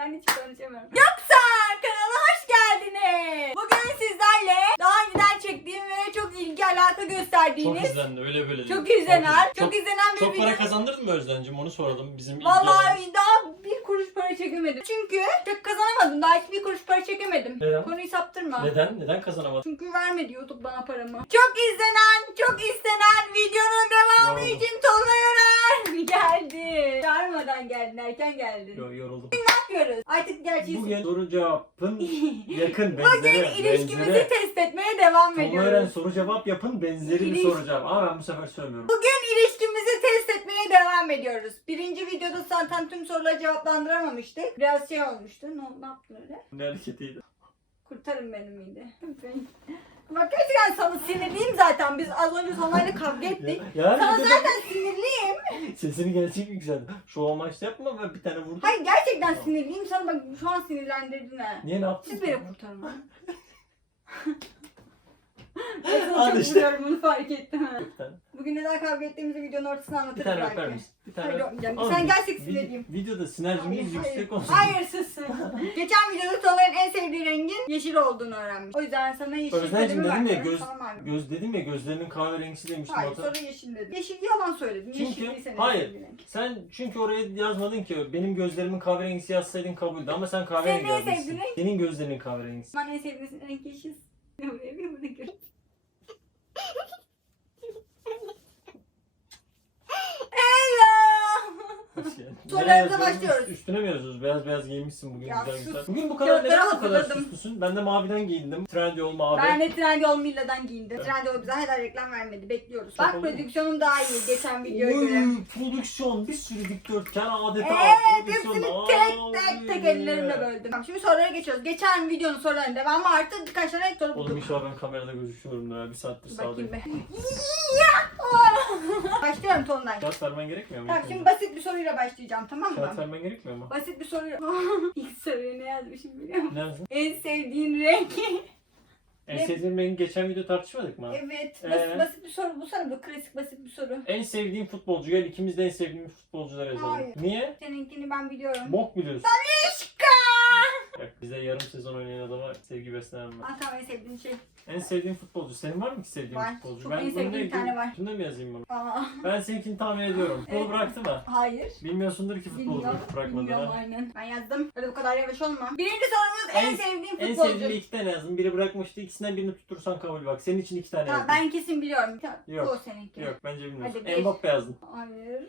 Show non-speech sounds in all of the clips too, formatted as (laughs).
ben hiç konuşamıyorum. Yoksa kanala hoş geldiniz. Bugün sizlerle daha önceden çektiğim ve çok ilgi alaka Çok gösterdiğiniz izlendi öyle böyle değil. çok izlenen, çok, çok, izlenen bir çok video. para kazandırdın mı Özden'cim onu soralım bizim ilgi Vallahi daha bir kuruş para çekemedim. Çünkü çok kazanamadım. Daha hiçbir kuruş para çekemedim. Neden? Konuyu saptırma. Neden? Neden kazanamadın? Çünkü vermedi YouTube bana paramı. Çok izlenen, çok istenen videonun devamı için Tolga Yorar (laughs) geldi. Çağırmadan geldin, erken geldin. Yo, yoruldum. Yapıyoruz? Artık gerçeği Bugün soru cevapın (laughs) yakın Bugün benzeri. ilişkimizi benzeri. test etmeye devam Tolga ediyoruz. Eren soru cevap yapın benzeri bir İliş- soru cevap. Ama ben bu sefer söylemiyorum. Bugün ilişkimizi test etmeye devam ediyoruz. Birinci videoda zaten tüm soruları cevaplandıramamıştık. Biraz şey olmuştu. Ne, ne yaptın öyle? Ne hareketiydi? Kurtarın beni miydi? Bak gerçekten sana sinirliyim zaten. Biz az önce Sonay'la kavga ettik. Ya, Sana ya zaten sinirliyim. Sesini gerçek yükseldi. Şu amaçta yapma ve bir tane vurdum. Hayır gerçekten sinirliyim. Sana bak şu an sinirlendirdin ha. Niye ne yaptın? Siz beni kurtarın. (laughs) Al çok işte. vuruyorum bunu fark ettim ha. Bir tane, Bugün neden kavga ettiğimizi videonun ortasına bir anlatırım tane belki. misin? Bir tane. Hayır olmayacağım. Ama Sen vi- gerçek vi- sinirliyim. Videoda sinerjimiz yüksek olsun. Hayır sussun. (laughs) Geçen videoda Tolga'nın en sevdiği rengin yeşil olduğunu öğrenmiş. O yüzden sana yeşil Özden'cim dedim dedim ya göz, Tamam göz dedim ya gözlerinin kahverengisi demiştim Hayır hata. sonra yeşil dedim. Yeşil yalan söyledim. Çünkü- yeşil değil senin hayır. sevdiğin renk. Sen çünkü oraya yazmadın ki benim gözlerimin kahverengisi yazsaydın kabuldü ama sen kahverengi Senin sevdiğin? Senin gözlerinin kahverengisi. Ben en sevdiğin renk yeşil. Buraya bir bunu gör. Hello. Sorularımıza (laughs) Nereye yazıyoruz? başlıyoruz. Üst- Üstüne mi yazıyoruz? Beyaz beyaz giymişsin bugün Ya güzel sus. güzel. Bugün bu kadar Kağıtları neden bu kadar hazırladım. süslüsün? Ben de maviden giyindim. Trendyol mavi. Ben de Trendyol Milla'dan giyindim. Trendyol bize hala reklam vermedi. Bekliyoruz. Çok Bak oldu. prodüksiyonum daha iyi geçen videoya göre. Oy, prodüksiyon bir sürü dikdörtgen adeta Evet hepsini tek tek tek ellerimle böldüm. Tamam, şimdi sorulara geçiyoruz. Geçen videonun sorularının devamı artık birkaç tane soru Oğlum bulduk. inşallah ben kamerada gözüküyorum ya. Bir saattir Bakayım sağdayım. be. (laughs) Başlıyorum Tonlay. Kağıt vermen gerekmiyor mu? Tamam ilk şimdi önce? basit bir soruyla başlayacağım tamam Kağıt mı? vermen gerekmiyor mu? Basit bir soruyla. (laughs) İlk soruyu ne yazmışım biliyor musun? Ne yazdın? En sevdiğin renk. En Ne? sevdiğim rengi geçen video tartışmadık mı? evet. Ee? Basit, basit bir soru. Bu sana bu klasik basit bir soru. En sevdiğim futbolcu gel ikimiz de en sevdiğimiz futbolcular yazalım. Hayır. Niye? Seninkini ben biliyorum. Bok biliyorsun. (laughs) Bize yarım sezon oynayan adama sevgi beslenen var. Aa, tamam en sevdiğin şey. En sevdiğin futbolcu. Senin var mı ki sevdiğin Var. futbolcu? Çok en sevdiğim bir tane var. Şunu da mı yazayım bunu? Aa, Ben seninkini tahmin ediyorum. Futbolu Evet. bıraktı mı? hayır. Bilmiyorsundur ki futbolu Bilmiyorum. bırakıp bırakmadığını. Bilmiyorum aynen. Ben yazdım. Öyle bu kadar yavaş olma. Birinci sorumuz en, En- sevdiğim En futbolcu. sevdiğim iki tane yazdım. Biri bırakmıştı. İkisinden birini tuttursan kabul bak. Senin için iki tane Tamam, yazdım. ben kesin biliyorum. Yok. O seninki. Yok bence bilmiyorsun. Hadi bir. Mbappe yazdın. Hayır.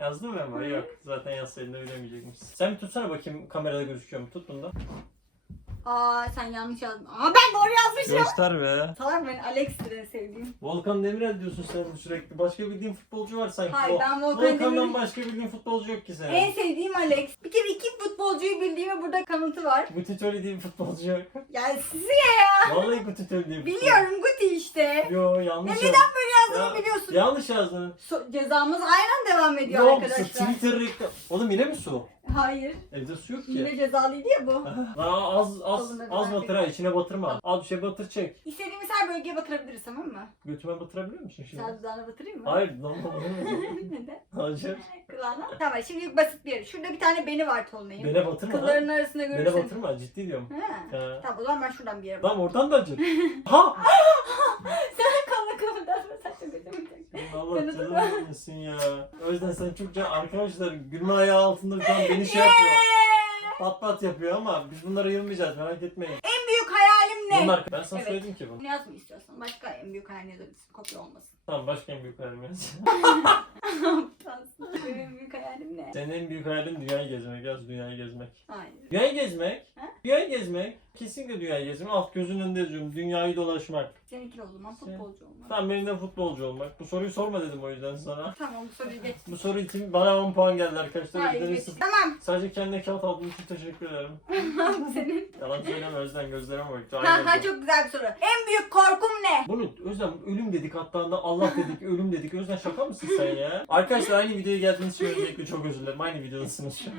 Yazdın mı ama? Yok. Zaten yazsaydın da bilemeyecekmişsin. Sen bir tutsana bakayım kamerada gözüküyor mu? Tut bunu da. Aa sen yanlış yazdın. Aa ben doğru yazmışım. Göster be. Salak ben Alex'tir sevdiğim. Volkan Demirel diyorsun sen sürekli. Başka bildiğin futbolcu var sanki. Hayır ben Volkan Volkan'dan Demirel. başka bildiğin futbolcu yok ki senin. En sevdiğim Alex. Bir kere iki futbolcuyu bildiğime burada kanıtı var. Gutitoli diye bir futbolcu yok. Ya sizi ya. Vallahi Gutitoli diye bir futbolcu. Biliyorum Guti işte. Yo Ya yanlış neden yazdın. böyle yazdığını Ya- biliyorsun. Yanlış yazdın. So- cezamız aynen devam ediyor Yok arkadaşlar. Twitter reklam. Oğlum yine mi su? Hayır. Evde su yok ki. Yine cezalıydı ya bu. Aa, az az az güzel batır ha içine batırma. Az bir şey batır çek. İstediğimiz her bölgeye batırabiliriz tamam mı? Götüme batırabiliyor musun şimdi? Sağ dudağına batırayım mı? Hayır lan lan, lan. (laughs) Neden? Hayır. Kulağına. Tamam şimdi basit bir yer. Şurada bir tane beni var Tolunay'ın. Bene batırma lan. Kılların arasında Bene görürsün. batırma ciddi diyorum. Ha. Ha. Tamam o zaman ben şuradan bir yere Lan oradan da acır. (laughs) ha! Sen kanla kımıldatma sen çok acımayacak. Allah tutma. almasın ya. O yüzden sen çok can arkadaşlar gülme ayağı altında şu an beni şey yapıyor. Pat pat yapıyor ama biz bunlara yılmayacağız merak etmeyin. En büyük hayalim ne? Bunlar ben sana Evet. söyledim ki bunu. Ne yazmayı istiyorsan? Başka en büyük hayalini yazabilirsin. Kopya olmasın. Tamam başka en büyük hayalim yaz. (laughs) Aptalsın. Benim büyük hayalim ne? Senin en büyük hayalin dünyayı gezmek. Yaz dünyayı gezmek. Hayır. Dünyayı gezmek. Ha? Dünyayı gezmek. Kesinlikle dünyayı gezmek. Alt gözünün önünde yazıyorum. Dünyayı dolaşmak. Seninki o zaman futbolcu olmak. Tamam benim de futbolcu olmak. Bu soruyu sorma dedim o yüzden sana. Tamam bu soruyu geç. Bu soru için bana 10 puan geldi arkadaşlar. Hayır geç. Tamam. Sadece kendine kağıt aldığın için teşekkür ederim. (laughs) Senin. Yalan söyleme Özden gözlerime bak. Ha ha çok güzel bir soru. En büyük korkum ne? Bunu Özlem ölüm dedik hatta da Allah dedik ölüm dedik. Özlem şaka mısın sen ya? Arkadaşlar aynı videoya geldiğiniz için öncelikle çok özür dilerim. Aynı videodasınız şu (laughs) an.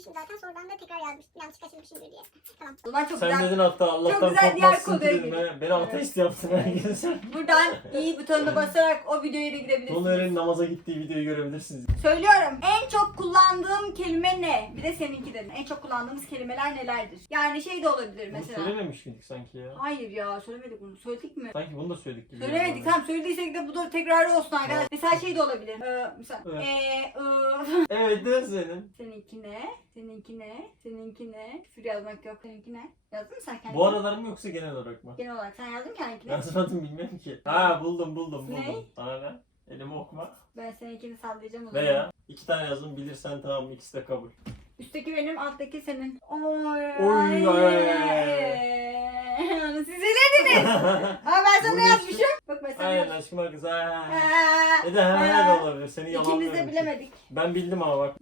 Bunu için çevirmişim zaten. Sonradan da tekrar yazmıştım. Yanlış kaçırmışımdır diye. Tamam. Zaman çok Sen güzel. dedin hatta Allah'tan güzel diğer korkmazsın konuya dedim. he. Beni ateist yaptın herkese. (laughs) Buradan iyi butonuna basarak o videoya da gidebilirsiniz. Bunların namaza gittiği videoyu görebilirsiniz. Söylüyorum. En çok kullandığım kelime ne? Bir de seninki dedim. En çok kullandığımız kelimeler nelerdir? Yani şey de olabilir Bunu mesela. söylememiş miydik sanki ya? Hayır ya söylemedik bunu. Söyledik mi? Sanki bunu da söyledik gibi. Söylemedik. Tamam söylediysek de bu da tekrar olsun arkadaşlar. Mesela şey de olabilir. Ee, mesela Evet. ee, ıı. Evet de senin. Seninki ne? Seninki ne? Seninki ne? Küfür yazmak yok. Seninki ne? Yazdın mı sen kendini? Bu aralar mı yoksa genel olarak mı? Genel olarak sen yazdın mı kendini? Yazmadım bilmem ki. Ha buldum buldum buldum. Ne? Sana ne? Elimi okuma. Ben seninkini sallayacağım o zaman. Veya iki tane yazdım bilirsen tamam ikisi de kabul. Üstteki benim, alttaki senin. Oy. Oy. (laughs) Siz bilirdiniz. (laughs) Ama ben sana Bu ne ne yazmışım? Bak ben sana Aynen yazmışım. aşkım arkası. Ha. Ne de ha Ha. de olabilir. Seni İkimiz yalanlıyorum. de bilemedik. Ben bildim ama bak.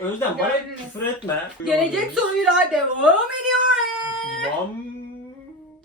Özlem bana Gördünüz. küfür etme. Gelecek soruyla devam ediyoruz. Bam.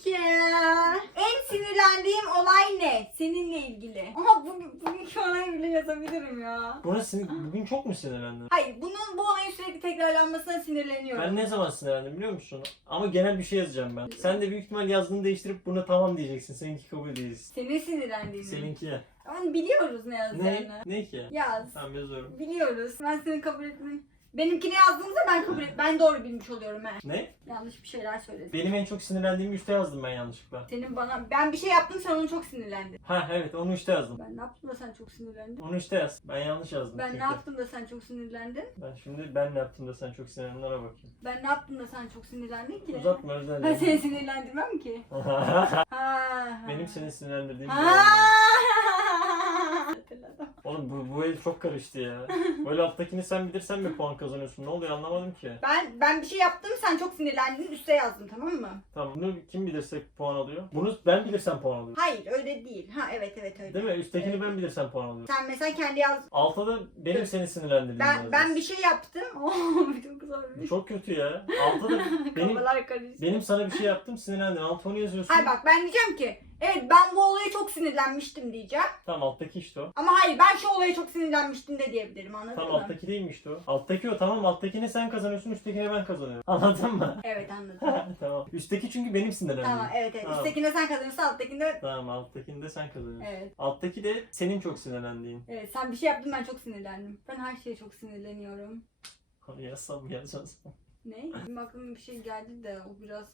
Ya. En sinirlendiğim olay ne? Seninle ilgili. Ama bugün, bugünkü olayı bile yazabilirim ya. Buna sinir, bugün çok mu sinirlendin? Hayır bunun bu olayın sürekli tekrarlanmasına sinirleniyorum. Ben ne zaman sinirlendim biliyor musun? Ama genel bir şey yazacağım ben. Sen de büyük ihtimal yazdığını değiştirip buna tamam diyeceksin. Seninki kabul değiliz. Senin sinirlendiğini. Seninki. Ama biliyoruz ne Ne? yazdığını. Ne ki? Yaz. Tamam yazıyorum. Biliyoruz. Ben seni kabul etmem. Benimkini yazdığınızda ben kabul et. Ben doğru bilmiş oluyorum he. Ne? Yanlış bir şeyler söyledim. Benim en çok sinirlendiğimi üstte yazdım ben yanlışlıkla. Senin bana ben bir şey yaptım sen onu çok sinirlendin. Ha evet onu üstte yazdım. Ben ne yaptım da sen çok sinirlendin? Onu üstte yaz. Ben yanlış yazdım Ben çünkü. ne yaptım da sen çok sinirlendin? Ben şimdi ben ne yaptım da sen çok sinirlendin ona bakayım. Ben ne yaptım da sen çok sinirlendin ki? Uzatma Özlem. Ben seni sinirlendirmem ki. (laughs) Ha, ha. Benim seni sinirlendirdiğim bir Ha. Hatırladım. Oğlum bu, bu el çok karıştı ya. (laughs) Böyle alttakini sen bilirsen mi puan kazanıyorsun? Ne oluyor anlamadım ki. Ben ben bir şey yaptım sen çok sinirlendin üste yazdım tamam mı? Tamam bunu kim bilirse puan alıyor. Bunu ben bilirsem puan alıyorum. Hayır öyle değil. Ha evet evet öyle. Değil mi? Üsttekini Evet. ben bilirsem puan alıyorum. Sen mesela kendi yaz. Altta da benim seni sinirlendirdiğim Ben ben bir şey yaptım. (laughs) Oo çok. Bu Çok kötü ya. Altta da (laughs) benim Kafalar karıştı. benim sana bir şey yaptım sinirlendin. Altta onu yazıyorsun. Hayır bak ben diyeceğim ki evet ben bu olaya çok sinirlenmiştim diyeceğim. Tamam alttaki işte o. Ama hayır ben şu olaya çok sinirlenmiştim de diyebilirim anladın Tamam mı? alttaki değilmiş işte o. Alttaki o tamam alttaki sen kazanıyorsun üsttekine ben kazanıyorum. (laughs) Anladın mı? Evet anladım. (laughs) tamam. Üstteki çünkü benim sinirlendiğim. tamam evet evet. Tamam. Üsttekinde sen kazanıyorsun alttakinde Tamam alttakinde sen kazanıyorsun. evet. Alttaki de senin çok sinirlendiğin. Evet sen bir şey yaptın ben çok sinirlendim. Ben her şeye çok sinirleniyorum. Yazsam mı yazacaksın? Ne? Benim aklıma bir şey geldi de o biraz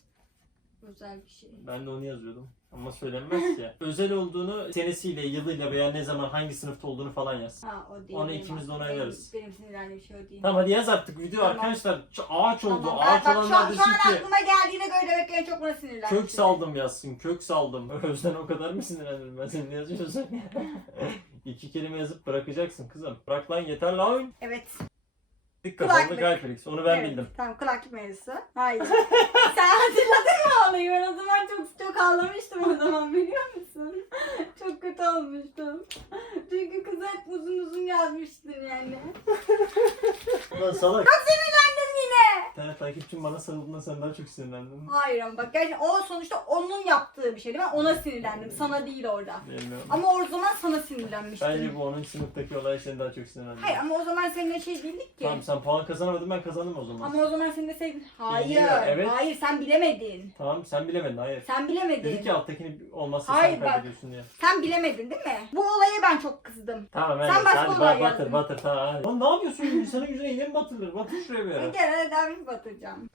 özel bir şey. Ben de onu yazıyordum. Ama söylenmez ki. (laughs) Özel olduğunu senesiyle, yılıyla veya ne zaman hangi sınıfta olduğunu falan yaz. Ha o değil. Onu benim ikimiz de aklım- onaylarız. Benim, benim sinirlendiğim şey o değil. Tamam hadi yaz artık video Tamam. arkadaşlar. Ç- Ağaç oldu. Tamam, Ağaç bak, şu olanlar an, şu desin an ki aklıma geldiğine göre demek ki en çok buna sinirlendim. kök saldım yazsın. Kök saldım. (laughs) Özden o kadar mı sinirlendim ben seni ne yazıyorsun? (laughs) İki kelime yazıp bırakacaksın kızım. Bırak lan yeter lan. Evet. Dikkat Kulaklık. oldu Gayflix. Onu ben evet. bildim. Tamam kulaklık mevzusu. Hayır. (laughs) Sen hatırladın mı olayı? Ben o zaman çok çok ağlamıştım o zaman (laughs) biliyor musun? çok kötü olmuştum. Çünkü kız hep uzun uzun yazmıştın yani. (laughs) Lan salak. Çok sinirlendim yine. Bir tane takipçim bana sarıldığında sen daha çok sinirlendin. Hayır ama bak gerçekten o sonuçta onun yaptığı bir şeydi. Ben ona sinirlendim. Sana değil orada. Bilmiyorum. Ama o zaman sana sinirlenmiştim. Bence bu onun sınıftaki olay seni daha çok sinirlendi. Hayır ama o zaman seninle şey değildik ki. Tamam sen puan kazanamadın ben kazandım o zaman. Ama o zaman seninle sevgilin... Hayır. Biliyor, evet. Hayır sen bilemedin. Tamam sen bilemedin hayır. Sen bilemedin. Dedi ki alttakini olmazsa Hayır, sen bak. kaybediyorsun diye. Sen bilemedin değil mi? Bu olaya ben çok kızdım. Tamam Sen evet. başka Hadi olay ba- batır yazdın. batır tamam hadi. Lan ne yapıyorsun? İnsanın yüzüne yine mi batırılır? Batır şuraya bir yere. Gel hadi daha bir batıracağım.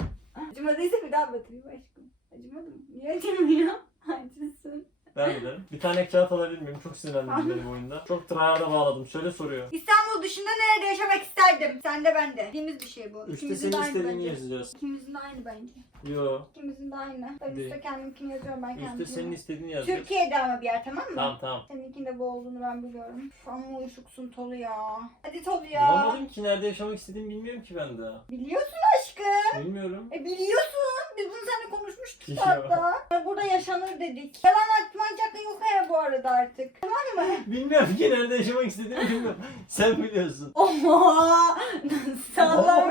Acımadıysa bir daha batırayım aşkım. Acımadı mı? Niye acımıyor? (laughs) Acısın. Ben bilirim. Bir tane kağıt alabilir miyim? Çok sinirlendim benim oyunda. Çok tryhard'a bağladım. Söyle soruyor. İstanbul dışında nerede yaşamak isterdim? Sen de ben de. Bir şey bu. Üstte İkimizin senin de aynı istediğini bence. yazacağız. İkimizin de aynı bence. Yo. İkimizin de aynı. Ben Değil. üstte kendimkini yazıyorum ben Üstte kendimkini. senin istediğini yazacağız. Türkiye'de ama bir yer tamam mı? Tamam tamam. Seninkinde bu olduğunu ben biliyorum. Üf, Ama uyuşuksun Tolu ya. Hadi Tolu ya. Bulamadım ki nerede yaşamak istediğimi bilmiyorum ki ben de. Biliyorsun aşkım. Bilmiyorum. E biliyorsun. Biz bunu seninle konuşmuştuk Yo. hatta. Burada yaşanır dedik. Yalan atmancakla yok ya bu arada artık. Tamam mı? (laughs) Bilmiyorum ki nerede yaşamak istediğimi bilmiyorum. Sen biliyorsun. Oha! (laughs) Sallamışsın.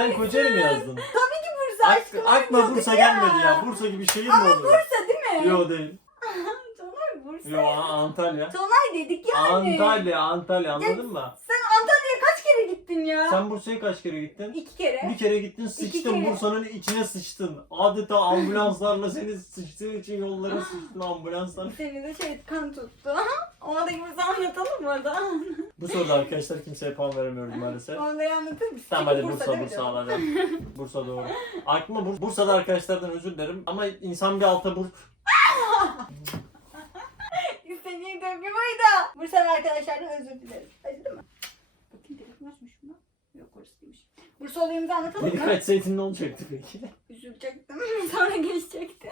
Sen Kocaeli mi yazdın? Bursa Ak aşkım. akla Bursa gelmedi ya. Bursa gibi şehir mi Ama olur? Bursa değil mi? Yo değil. (laughs) Tonay Bursa. Yo Antalya. Tonay dedik yani. Antalya, Antalya anladın mı? Sen Antalya'ya kaç kere gittin? ya? Sen Bursa'ya kaç kere gittin? İki kere. Bir kere gittin sıçtın kere. Bursa'nın içine sıçtın. Adeta ambulanslarla seni sıçtığın için yollara sıçtın ambulanslar. Seni de şey kan tuttu. (laughs) Ona da gibi anlatalım mı da? (laughs) Bu soruda arkadaşlar kimseye puan veremiyoruz maalesef. Onu da anlatır mısın? Tamam hadi Bursa Bursa hadi. (laughs) Bursa doğru. Aklıma Bur- Bursa'da arkadaşlardan özür dilerim ama insan bir alta bur İstediğim tepki buydu. Bursa'lı arkadaşlardan özür dilerim. Acıdı mı? Bakayım telefon açmış mı? Yok orası Bursa olayımızı anlatalım Beni mı? kaçsaydın ne olacaktı peki? Üzülecektim. (laughs) Sonra geçecekti.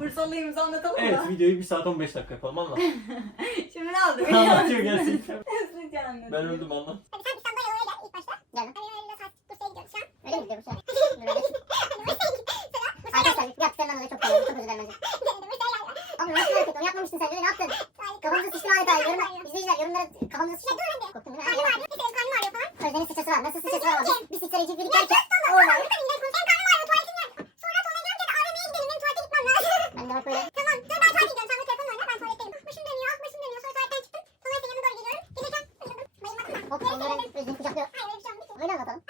Bursa olayımızı anlatalım Evet mı? videoyu 1 saat 15 dakika yapalım anla. (laughs) Şimdi ne oldu? Anlatıyor gerçekten. Hızlıca anlatayım. Ben öldüm anla. Hadi sen İstanbul'a yola gel ilk başta. Geldim. Hani öyle saat Bursa'ya gidiyoruz şu an. Öyle mi gidiyor Bursa? Arkadaşlar yaptıklarından dolayı çok. Çok özür dilerim. Abi (laughs) nasıl hareket? Onu yapmamıştın sen. Öyle ne yaptın? Kafamızı sıçtın adeta. Yorumlar, izleyiciler yorumlara kafamızı sıçtın. Korktun değil mi? Karnım ağrıyor. Karnım ağrıyor falan. Özden'in sıçrası var. Nasıl sıçrası var sıçrayı ciddi derken. Olmuyor. Lazım. Ben de bak böyle. Tamam. Dur ben tuvalete gidiyorum. Sen de telefonla oyna. Ben tuvaletteyim. Başım dönüyor. Başım dönüyor. Sonra tuvaletten çıktım. Sonra senin yanına doğru geliyorum. Gelirken bayılmadım ben. Hop onların özünü kucaklıyor. Hayır öyle bir şey olmadı. Öyle anlatalım.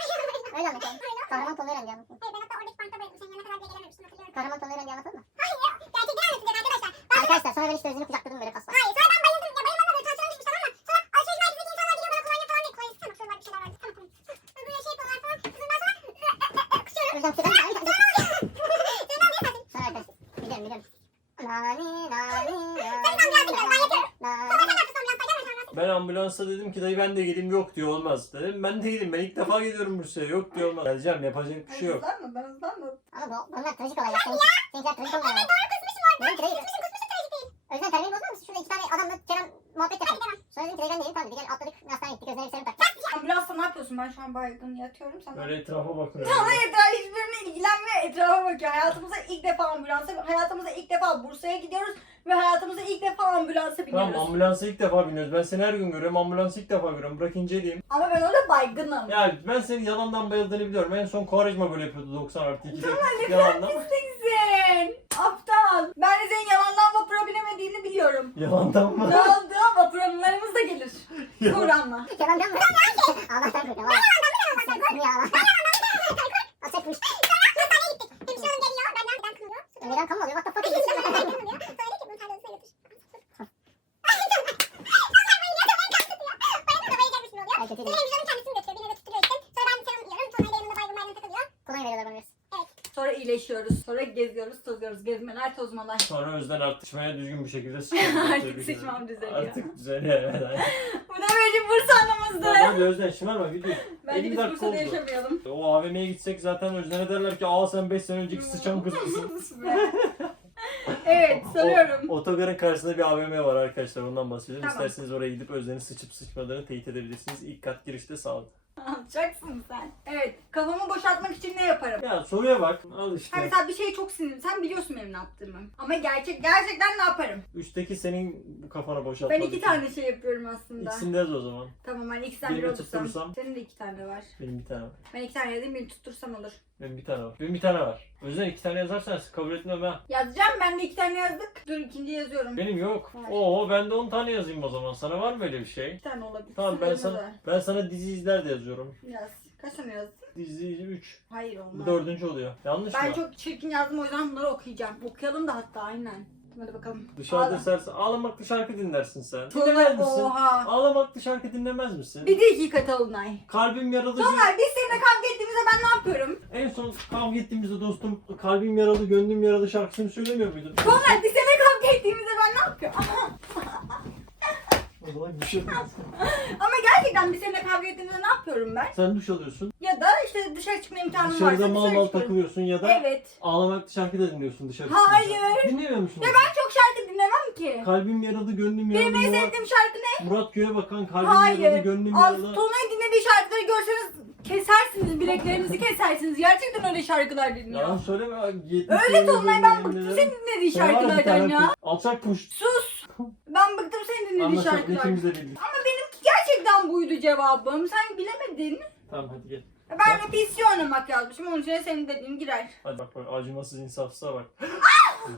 Öyle anlatalım. Kahraman tonu öğren diye anlatalım. Hayır ben hatta oradaki bankta bayıldım. Senin yanına kadar bile gelememiştim hatırlıyorum. Kahraman tonu öğren diye anlatalım mı? Hayır. Gerçekten anlatacak arkadaşlar. Arkadaşlar sonra ben işte özünü kucakladım böyle kasla. Hayır sonra ben bayıldım. Ya bayılmadan böyle tansiyonum düşmüş tamam mı? Sonra alışveriş merkezindeki insanlar geliyor bana kolonya falan diye. Kolonya sıksana şurada bir şeyler vardı. Tamam tamam. Sonra böyle şey yapıyorlar falan. Ondan sonra kusuyorum. Özlem kusuyorum. Sonra ne oluyor? Sonra ne oluyor? Sonra arkadaşlar. Biliyorum biliyorum. Nani nani nani. Sen ambulans gidiyorum ben yapıyorum. Sonra sen yapıyorsun ambulans gel ben sonra. Ben ambulansa dedim ki dayı ben de geleyim yok diyor olmaz dedim. Ben de geleyim ben ilk defa geliyorum Bursa'ya yok diyor olmaz. Geleceğim yapacak bir şey yok. Ben hızlanmadım. Ama bu, bunlar trajik olaylar. Senin, seninkiler trajik olmuyor. Evet doğru kızmışım orada. Kızmışım trajik değil. Özden terbiyeyi bozar mısın? Şurada iki tane adamla Kerem muhabbet yapalım. Sonra dedim ki dayı ben değilim tamam dedi. Gel atladık hastaneye gittik gözlerine bir serum taktık. Ambulansta ne yapıyorsun? Ben şu an baygın yatıyorum. Sana Böyle etrafa bakıyorum. Sana yeter hiçbirine ilgilenmiyor etrafa bakıyor. Hayatımıza ilk defa ambulansa, hayatımıza ilk defa Bursa'ya gidiyoruz ve hayatımıza ilk defa ambulansa biniyoruz. Tamam ambulansa ilk defa biniyoruz. Ben seni her gün görüyorum ambulansı ilk defa görüyorum. Bırak inceleyeyim. Ama ben orada baygınım. Ya ben senin yalandan bayıldığını biliyorum. En son Kovarejma böyle yapıyordu 90 artı 2'de. Yalandan. Pisliksin. Aptal. Ben de senin yalandan vapura binemediğini biliyorum. Yalandan mı? ne oldu? Vapurlarımız da gelir. Yalan. Turan'la. Kerem'den mi? Allah'tan korkuyorum. Allah'tan korkuyorum. Allah'tan korkuyorum. Ya. Atacakmış. Sonra hastaneye gittik. Hemşire geliyor. Benden neden kınıyor? Neden kan mı oluyor? What the fuck is this? Neden kınıyor? Sonra dedi ki bunu terliğinize götür. Ay, kötü değil. Kolay veriyorlar bana biraz. Sonra iyileşiyoruz. Sonra geziyoruz, tozuyoruz. Gezmeler, tozmalar. Sonra Özden artık sıçmaya düzgün bir şekilde (laughs) sıçıyor. Artık sıçmam düzeliyor. Artık düzeliyor evet. Bu da böyle Bursa anlamızdı. Hadi Özden şımarma gidiyor. Bence 50 biz Bursa'da yaşamayalım. O AVM'ye gitsek zaten Özden'e derler ki aa sen 5 sene önceki sıçan (laughs) kızısın. evet, soruyorum. O- otogarın karşısında bir AVM var arkadaşlar ondan bahsediyorum. Tamam. İsterseniz oraya gidip Özden'in sıçıp sıçmadığını teyit edebilirsiniz. İlk kat girişte sağ (laughs) Alacaksın sen. Evet, kafamı boşaltmak için ne yaparım? Ya soruya bak al işte. Ha mesela bir şey çok sinirli. Sen biliyorsun benim ne yaptığımı. Ama gerçek gerçekten ne yaparım? Üstteki senin bu kafana boşaltmak Ben iki için. tane şey yapıyorum aslında. İkisini de yaz o zaman. Tamam hani ikisinden Birini biri olursam. tutturursam? Senin de iki tane var. Benim bir tane var. Ben iki tane yazayım, birini tuttursam olur. Benim bir tane var. Benim bir tane var. Özden iki tane yazarsan kabul etmem ha. Yazacağım, ben de iki tane yazdık. Dur ikinci yazıyorum. Benim yok. Var. Oo ben de 10 tane yazayım o zaman. Sana var mı öyle bir şey? İki tane olabilir. Tamam ben Sınırlı sana ben sana dizi izler de yazıyorum. Yaz. Kaç tane yazdın? Dizi 3. Hayır olmaz. Bu dördüncü oluyor. Yanlış Ben mı? çok çirkin yazdım o yüzden bunları okuyacağım. Okuyalım da hatta aynen. Hadi bakalım. Dışarıda Ağla. serse ağlamaklı şarkı dinlersin sen. Tolunay, Dinlemez misin? Oha. Ağlamaklı şarkı dinlemez misin? Bir dakika Tolunay. Kalbim yaralı. Tolunay biz seninle kavga ettiğimizde ben ne yapıyorum? En son kavga ettiğimizde dostum kalbim yaralı, gönlüm yaralı şarkısını söylemiyor muydun? Tolunay biz seninle kavga ettiğimizde ben ne yapıyorum? O zaman bir şey (laughs) Ama gerçekten biz seninle kavga ettiğimizde ne yapıyorum ben? Sen duş alıyorsun. Ya da işte dışarı çıkma imkanım Dışarıda varsa mal dışarı mal çıkıyorum. takılıyorsun ya da Evet. ağlamaklı şarkı da dinliyorsun dışarı Hayır. çıkınca. Dinlemiyor musun? Ya ben çok şarkı dinlemem ki. Kalbim yaralı, gönlüm yaralı. Benim en Murat, sevdiğim şarkı ne? Murat Göğe bakan kalbim Hayır. yaralı, gönlüm Az yaralı. Tolunay'ın dinlediği şarkıları görseniz kesersiniz, bileklerinizi kesersiniz. Gerçekten öyle şarkılar dinliyor. Yalan söyleme. 70 Öyle Tolunay ben gönlüm bıktım senin dinlediği Sen var ya bir şarkılardan ya. Alçak kuş. Sus. Ben bıktım senin dinlediğin Anlaşıldı şarkılardan. ikimiz de bildik. Ama benimki gerçekten buydu cevabım. Sen bilemedin. Tamam hadi gel. Ben de PC oynamak yazmışım. Onun içine senin dediğin girer. Hadi bak bak acımasız insafsıza bak.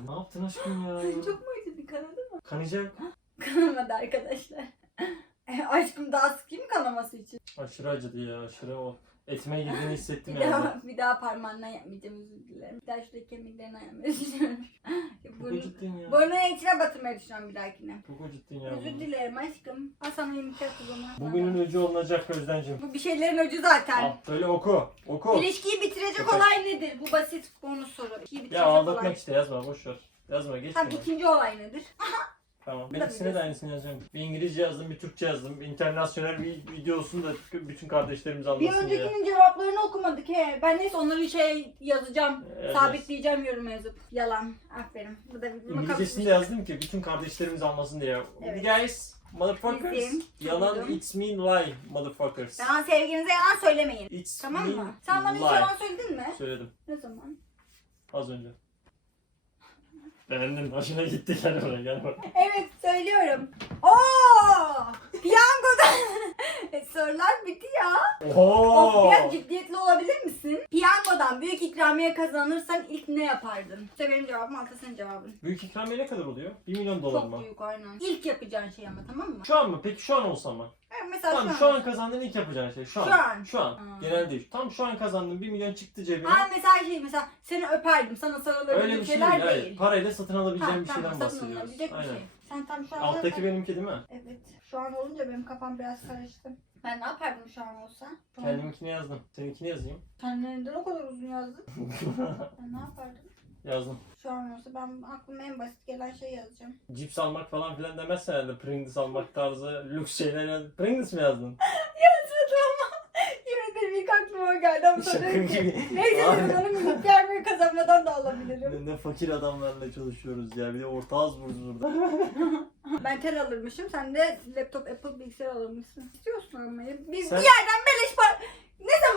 ne yaptın aşkım ya? Çok mu acıdı kanadı mı? Kanayacak. Kanamadı arkadaşlar. (laughs) Aşkım daha sıkayım kanaması için? Aşırı acıdı ya aşırı o. Etime girdiğini (laughs) hissettim Bir yani. daha, bir daha parmağından yapmayacağım özür dilerim. Bir daha şuradaki kemiklerini ayırmayı (laughs) düşünüyorum. Çok acıttın ya. burnunun içine batırmayı düşünüyorum bir dahakine. Çok acıttın ya. Özür bunu. dilerim aşkım. Al sana yumuşak kullanma. Bugünün öcü olunacak Özden'cim. Bu bir şeylerin öcü zaten. Al böyle oku. Oku. İlişkiyi bitirecek Köpek. olay nedir? Bu basit bonus soru. İlişkiyi bitirecek Ya olay. işte yazma boş ver. Yazma geç Tamam ikinci olay nedir? (laughs) Tamam. Ben ikisine de aynısını yazacağım. Bir İngilizce yazdım, bir Türkçe yazdım. İnternasyonel bir videosunu da bütün kardeşlerimiz Bir anlasın diye. öncekinin cevaplarını okumadık he. Ben neyse onları şey yazacağım. Evet. Sabitleyeceğim yorum yazıp. Yalan. Aferin. Bu da bir İngilizcesini de yazdım ki bütün kardeşlerimiz anlasın diye. Evet. Guys, motherfuckers. Bizim, Yalan duydum. it's me lie motherfuckers. Yalan sevginize yalan söylemeyin. It's Tamam mı? Sen bana hiç lie. yalan söyledin mi? Söyledim Ne zaman? az önce. Beğendin, hoşuna gitti gel buraya gel buraya. Evet söylüyorum. Oo! Piyangoda (laughs) E, sorular bitti ya. Of, Oho! biraz ciddiyetli olabilir misin? Piyangodan büyük ikramiye kazanırsan ilk ne yapardın? İşte benim cevabım altta senin cevabın. Büyük ikramiye ne kadar oluyor? 1 milyon dolar Çok mı? büyük aynen. İlk yapacağın şey ama tamam mı? Şu an mı? Peki şu an olsa mı? Evet, mesela Tamam şu an. an kazandığın ilk yapacağın şey. Şu an. Şu an. Şu an. Aa. Genel değil. Tam şu an kazandın 1 milyon çıktı cebine. Aa, mesela şey mesela seni öperdim sana sarılırdım Öyle bir şey şeyler değil. Hayır. Parayla satın alabileceğin Ha, bir şeyden tamam, satın bahsediyoruz. alınabilecek bir Aynen. şey. Sen tam şu an Alttaki benimki değil mi? Evet. Şu an olunca benim kafam biraz karıştı. Ben ne yapardım şu an olsa? Kendiminkini yazdım. Seninkini yazayım. Sen neden o kadar uzun yazdın? (laughs) Ben ne yapardım? yazdım. Şu an olsa ben aklıma en basit gelen şey yazacağım. Cips almak falan filan demezsen herhalde Pringles almak tarzı lüks şeyler yaz. Pringles mi yazdın? Ederim ilk aklıma geldi ama sonra Şaka dedim ki, gibi. Neyse Abi. dedim onu millet gelmeyi kazanmadan da alabilirim. Ne, ne fakir adamlarla çalışıyoruz ya. Bir de orta az burada. (laughs) Ben tel alırmışım sen de laptop Apple bilgisayar alırmışsın. İstiyorsun almayı. Biz Sen- bir yerden beleş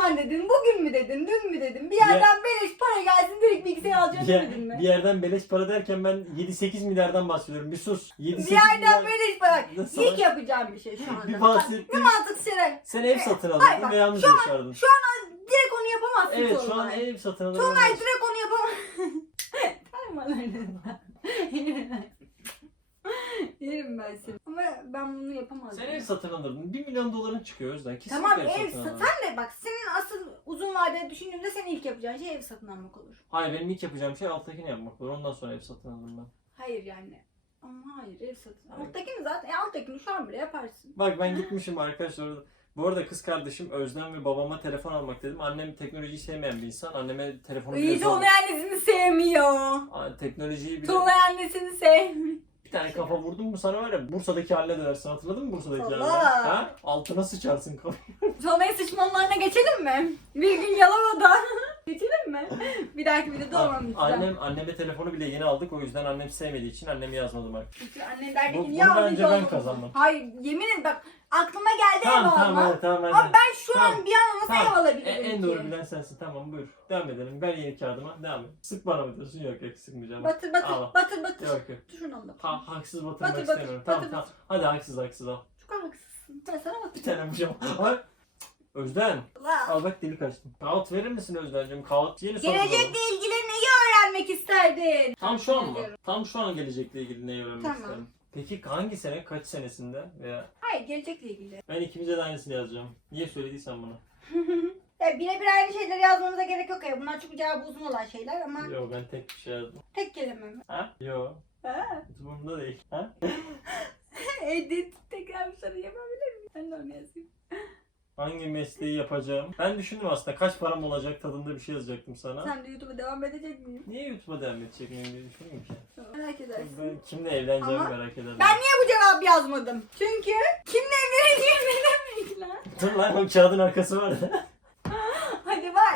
zaman dedin? Bugün mü dedin? Dün mü dedin? Bir yerden beleş para gelsin direkt bilgisayar alacağım Bir, demedin mi? bir yerden beleş para derken ben 7-8 milyardan bahsediyorum. Bir sus. 7-8 Bir yerden milyar. beleş para. Nasıl? İlk yapacağım bir şey şu anda. Bir bahsettim. Bir mantık şeyler. Sen ev satın Hayır alırdın bak, ve yalnız şu an- yaşardın. Şu an direkt onu yapamazsın Evet şu an Tolunay. ev satın alırdın. Tolunay direkt onu yapamazsın. (laughs) Parmalarını. (laughs) Yerim ben seni. Ama ben bunu yapamazdım. Sen ev satın alırdın. 1 milyon doların çıkıyor Özden. Kesinlikle Tamam ev satın sa- alırdın. sen de bak senin asıl uzun vadede düşündüğümde senin ilk yapacağın şey ev satın almak olur. Hayır benim ilk yapacağım şey alttakini yapmak olur. Ondan sonra ev satın alırım ben. Hayır yani. Ama hayır ev satın. Alttakini zaten e, alttakini şu an bile yaparsın. Bak ben (laughs) gitmişim arkadaşlar. Bu arada kız kardeşim Özlem ve babama telefon almak dedim. Annem teknolojiyi sevmeyen bir insan. Anneme telefonu zor. Tolunay annesini sevmiyor. Aa, Teknolojiyi bile... Tolunay annesini sevmiyor. Tane kafa vurdum mu sana var ya Bursa'daki haline dönersin. Hatırladın mı Bursa'daki halini? Allah! Ha? Altına sıçarsın kafayı. Tolunay'ın (laughs) sıçmalarına geçelim mi? Bir gün Yalova'da. (laughs) geçelim mi? Bir dahaki videoda olmam lütfen. Annem, anneme telefonu bile yeni aldık. O yüzden annem sevmediği için annemi yazmadım artık. Annen derdi Bu- ki niye bunu bence ben oğlum?" kazandım. Hayır yemin ederim bak aklıma geldi Tamam ev tamam alma. evet, tamam. Ama ben ben şu Tamam. an bir an nasıl Tamam. ev En, alabilirim en ki? doğru bilen sensin. Tamam buyur. Devam edelim. Ver yeni kağıdıma. Devam et. Sık bana mı diyorsun? Yok yok sıkmayacağım. Batır batır Al. batır batır. Yok yok. Dur şunu. Ha, haksız batırmak Batır, batır, istemiyorum. batır, tamam tamam. Hadi haksız haksız al. Çok haksızsın. Ben sana batır. Bir tane vuracağım. (laughs) Ay. Özden. Al bak delik açtım. Kağıt verir misin Özden'cim? Kağıt yeni soru Gelecekle ilgili neyi öğrenmek isterdin? Tam şu an mı? Biliyorum. Tam şu an gelecekle ilgili neyi öğrenmek Tamam. isterim? Peki hangi sene, kaç senesinde veya Hayır gelecekle ilgili. ben ikimize de aynısını yazacağım. Niye söylediysen bunu? (laughs) ya birebir aynı şeyleri yazmanıza gerek yok ya. Bunlar çünkü cevabı uzun olan şeyler ama Yo ben tek bir şey yazdım. tek kelime mi? Ha? Yo. Ha? Bunda değil. Ha? (laughs) Edit tekrar bir soru yapabilir miyim? Ben de onu yazayım. Hangi mesleği yapacağım? Ben düşündüm aslında kaç param olacak tadında bir şey yazacaktım sana. Sen de YouTube'a devam edecek miyim? Niye YouTube'a devam edecek miyim diye düşündüm ki. Merak edersin. Ben kimle evleneceğimi Ama merak ederim. Ben niye bu cevabı yazmadım? Çünkü kimle evleneceğim ne (laughs) demek lan? Dur lan o kağıdın arkası var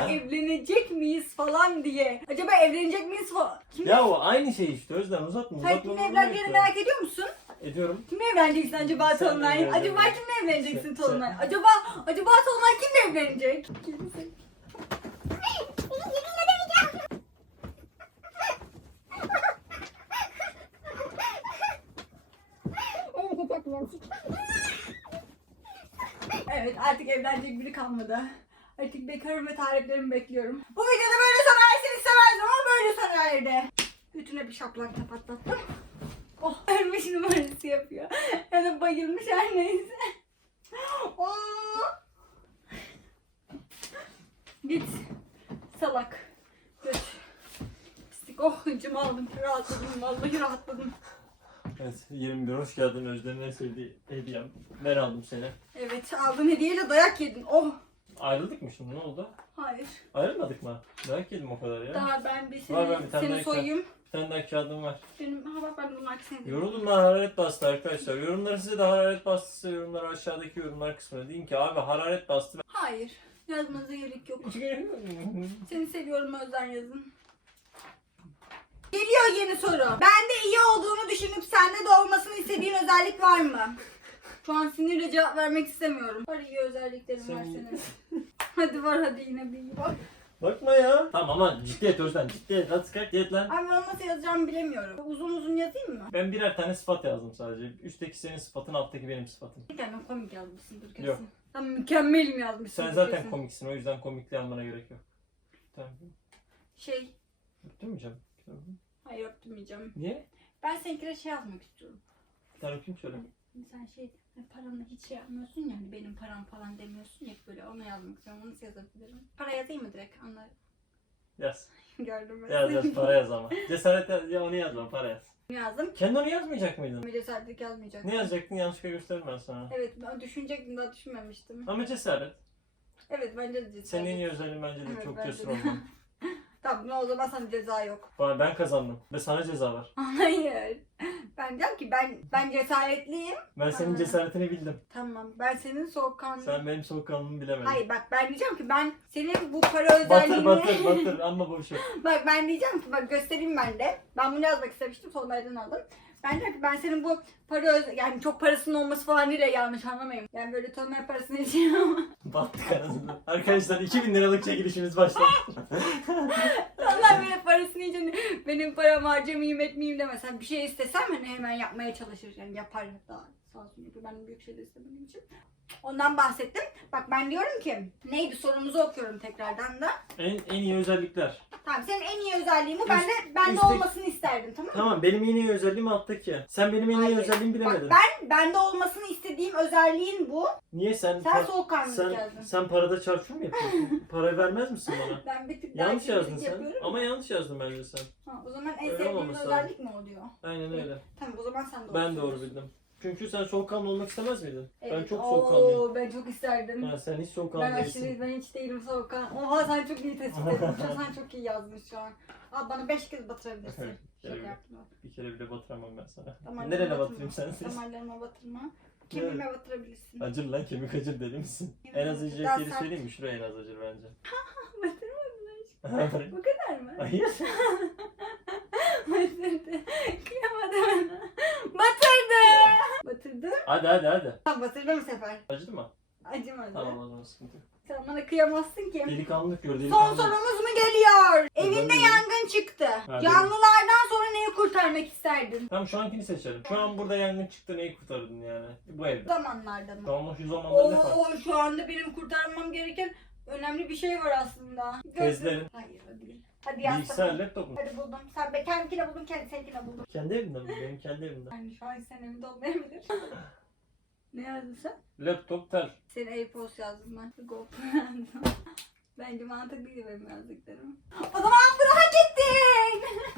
evlenecek miyiz falan diye. Acaba evlenecek miyiz falan. Kimle, ya o aynı şey işte Özlem uzatma Sen uzatma. kimle evleneceğini merak ediyor musun? Ediyorum. Kimle evleneceksin acaba Sen Tolunay? evleneceksin. Acaba kimle evleneceksin Sen- Tolunay? Acaba acaba Tolunay kimle evlenecek? Kimse. Evet artık evlenecek biri kalmadı. Artık bekarım ve tariflerimi bekliyorum. Bu videoda böyle sona erseniz istemezdim ama böyle sona erdi. Götüne bir şaplak patlattım. Oh ölmüş numarası yapıyor. Ya da bayılmış her neyse. Oo. Git. Salak. Göt. Pislik. Oh hıncımı aldım. Rahatladım. Vallahi rahatladım. Evet 21 hoş geldin Özden'in en sevdiği hediyem. Ben aldım seni. Evet aldığın hediyeyle dayak yedin. Oh. Ayrıldık mı şimdi ne oldu? Hayır. Ayrılmadık mı? Dayak yedim o kadar ya. Daha ben bir Var, seni, ben bir tane seni daha soyayım. Bir tane daha kağıdım var. Benim, ha bak ben aksine dedim. Yoruldum ben hararet bastı arkadaşlar. Yorumları size de hararet bastıysa yorumları aşağıdaki yorumlar kısmına deyin ki abi hararet bastı. Hayır. Yazmanıza gerek yok. Seni seviyorum Özden yazın. Geliyor yeni soru. Bende iyi olduğunu düşünüp sende de olmasını istediğin özellik var mı? Şu an sinirle cevap vermek istemiyorum. Var iyi özelliklerim var Sen- senin. (laughs) hadi var hadi yine bir iyi var. Bakma ya. Tamam ama ciddiyet Özden ciddiyet. Hadi kalk diyet lan. Abi ben nasıl yazacağımı bilemiyorum. Uzun uzun yazayım mı? Ben birer tane sıfat yazdım sadece. Üstteki senin sıfatın, alttaki benim sıfatım. Kendin komik yazmışsındır kesin. Yok. Sen mükemmelim yazmışsındır Sen zaten komiksin o yüzden komikliği almana gerek yok. Tamam. Şey, Öptürmeyeceğim. hayır öptürmeyeceğim. Niye? Ben seninkine şey yazmak istiyorum. Bir tane öpeyim şöyle. Sen şey hani paranla hiç şey yapmıyorsun ya hani benim param falan demiyorsun ya böyle onu yazmak istiyorum. Onu yazabilirim? Para yazayım mı direkt? Anla. Yaz. (laughs) Gördüm ben. Yaz yaz para yaz ama. Cesaret yaz. Ya onu yazma para yaz. Yazdım. Kendi onu yazmayacak mıydın? Ama cesaretlik yazmayacak. Ne yazacaktın yanlışlıkla gösteririm ben sana. Evet ben düşünecektim daha düşünmemiştim. Ama cesaret. Evet bence de cesaret. Senin en iyi özelliğin bence de Evet, çok cesur olman. (laughs) Tamam ne o zaman sana ceza yok. Bana- Ben kazandım ve sana ceza var. (laughs) Hayır. Ben diyorum ki ben ben cesaretliyim. Ben senin Aa. cesaretini bildim. Tamam. Ben senin soğukkanlı. Sen benim soğukkanlılığımı bilemedin. Hayır bak ben diyeceğim ki ben senin bu para Batır özelliğini... batır (laughs) batır ama boş ver. Bak ben diyeceğim ki bak göstereyim ben de. Ben bunu yazmak istemiştim sonradan aldım. Ben ki ben senin bu para yani çok parasının olması falan ile yanlış anlamayın. Yani böyle tonlar parasını içiyorum ama Battık anasını. Arkadaşlar 2000 liralık çekilişimiz başladı. (laughs) tonlar böyle parasını içince benim param harcamayayım etmeyeyim demesen bir şey istesem hani hemen yapmaya çalışır yani yapar daha sağ olsun. Ben büyük şeyler istemediğim için. Ondan bahsettim. Bak ben diyorum ki neydi sorumuzu okuyorum tekrardan da. en, en iyi özellikler. Tamam senin en iyi özelliğin bu. Ben de ben de üstteki- olmasını isterdim tamam mı? Tamam benim en iyi özelliğim alttaki. Sen benim en iyi Hayır. özelliğimi bilemedin. Bak ben bende olmasını istediğim özelliğin bu. Niye sen Sen par- soğukkanlılık sen, yazdın. sen parada çarçur mu yapıyorsun? (laughs) Para vermez misin bana? (laughs) Ben bir tık daha yanlış yazdın sen. yapıyorum. Ama yanlış yazdın bence sen. Ha, o zaman en Öyle sevdiğin olmaması özellik mi oluyor? Aynen öyle. Tamam o zaman sen doğru Ben doğru söylüyorsun. bildim. Çünkü sen soğukkanlı olmak istemez miydin? Ben çok soğukkanlıyım. Oo, ben çok isterdim. Ha, sen hiç ben soğukkanlı değilsin. aşırı, ben hiç değilim soğukkan. Oha sen çok iyi tespit (laughs) an sen çok iyi yazmış şu an. Al bana beş kez batırabilirsin. Şaka evet. yaptım. Bir kere bile batıramam ben sana. Damarlarıma Nerene batırma. batırayım sensiz? Damarlarıma batırma. (laughs) Kemiğime batırabilirsin. Acır lan kemik acır deli misin? En az acıyacak daha yeri sert. söyleyeyim mi? Şuraya en az acır bence. (laughs) Batırmadın aşkım. Bu kadar mı? Hayır. Batırdı. (laughs) Kıyamadım ona. Batırdı. Batırdı. hadi hadi hadi. Tamam batırdı bu sefer. Acıdı mı? Acımadı. Tamam o zaman sıkıntı yok. Sen bana kıyamazsın ki. Delikanlılık gör Son delikanlılık. sorumuz mu geliyor? Ben Evinde de- yangın çıktı. Ha, Canlılardan sonra neyi kurtarmak isterdin? Tamam şu ankini seçelim. Şu an burada yangın çıktı neyi kurtardın yani? Bu evde. zamanlarda mı? Tamam şu zamanlar ne? Oo şu anda benim kurtarmam gereken önemli bir şey var aslında. Göz- Tezlerin. Hayır o değil. Hadi yaz Bilgisayar, laptop mu? Hadi buldum. Sen be kendikine buldun, kendi seninkine buldum. Kendi evimde mi? Benim kendi evimde. Yani şu an sen evinde olmayabilir. (laughs) ne yazdın sen? Laptop, tel. Senin AirPods yazdım ben. GoPro (laughs) yazdım. Bence mantıklıydı benim yazdıklarım. O zaman bunu hak ettin.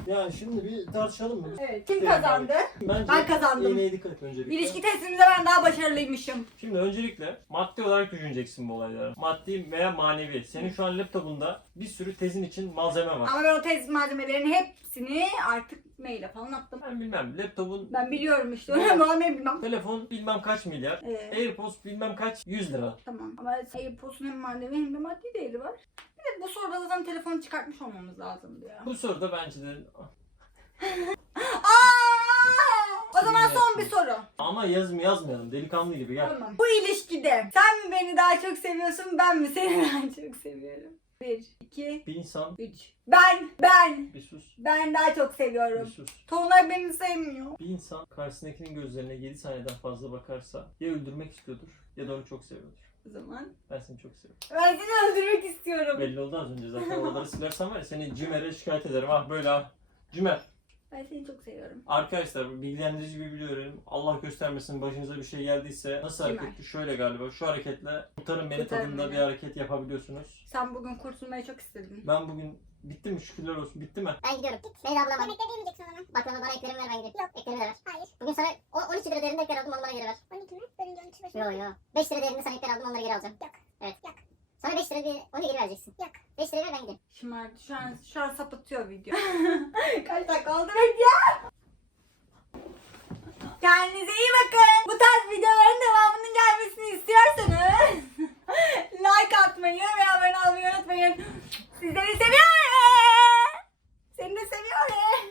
(laughs) Ya şimdi bir tartışalım mı? Evet. Kim Benim kazandı? Bence Ben kazandım. iğneye dikkat et öncelikle. İlişki testimizde ben daha başarılıymışım. Şimdi öncelikle maddi olarak düşüneceksin bu olayları. Maddi veya manevi. Senin şu an laptopunda bir sürü tezin için malzeme var. Ama ben o tez malzemelerin hepsini artık maile falan attım. Ben bilmem laptopun Ben biliyorum işte. Önemli olan benim bilmem. telefon bilmem kaç milyar. Ee, Airpods bilmem kaç 100 lira. tamam. Ama AirPods'un hem manevi hem de maddi değeri var. Bir de bu soruda zaten telefonu çıkartmış olmamız lazımdı ya. Bu soruda bence de (laughs) Aa! O zaman son bir soru. ama yazım yazmayalım delikanlı gibi gel. Tamam. Bu ilişkide sen mi beni daha çok seviyorsun ben mi seni (laughs) daha çok seviyorum? Bir, iki, Bir insan üç. Ben, ben, bir sus ben daha çok bir seviyorum. sus. Tonlar beni sevmiyor. Bir insan karşısındakinin gözlerine 7 saniyeden fazla bakarsa ya öldürmek istiyordur ya da onu çok seviyordur. O zaman Ben seni çok seviyorum. ben seni öldürmek istiyorum. Belli oldu az önce zaten oraları silersen var ya seni Cimer'e şikayet ederim. Ah böyle ah. Cimer. Ben seni çok seviyorum. Arkadaşlar bu bilgilendirici bir video verelim. Allah göstermesin başınıza bir şey geldiyse nasıl mi? hareketti? Şöyle galiba şu hareketle kurtarın beni Kurtarın tadında beni. bir hareket yapabiliyorsunuz. Sen bugün kurtulmayı çok istedin. Ben bugün bitti mi şükürler olsun bitti mi? Ben gidiyorum. Beni de ablam bak. Yemekleri yemeyeceksin o zaman. Bak bana, bana eklerimi ver ben gideyim. Yok. Eklerimi de ver. Hayır. Bugün sana o 12 lira değerinde ekler aldım onu bana geri ver. 12 mi? Bölünce 13 başına. Yo yo. 5 lira değerinde sana ekler aldım onları geri alacağım. Yok. Evet. Yok. Sonra 5 lira bir onu geri vereceksin. Yok. 5 lira ver ben gideyim. Şımart şu an şu an sapıtıyor video. (laughs) Kaç dakika oldu video? Kendinize iyi bakın. Bu tarz videoların devamının gelmesini istiyorsanız (laughs) like atmayı ve abone olmayı unutmayın. Sizleri seviyorum. Seni de seviyorum.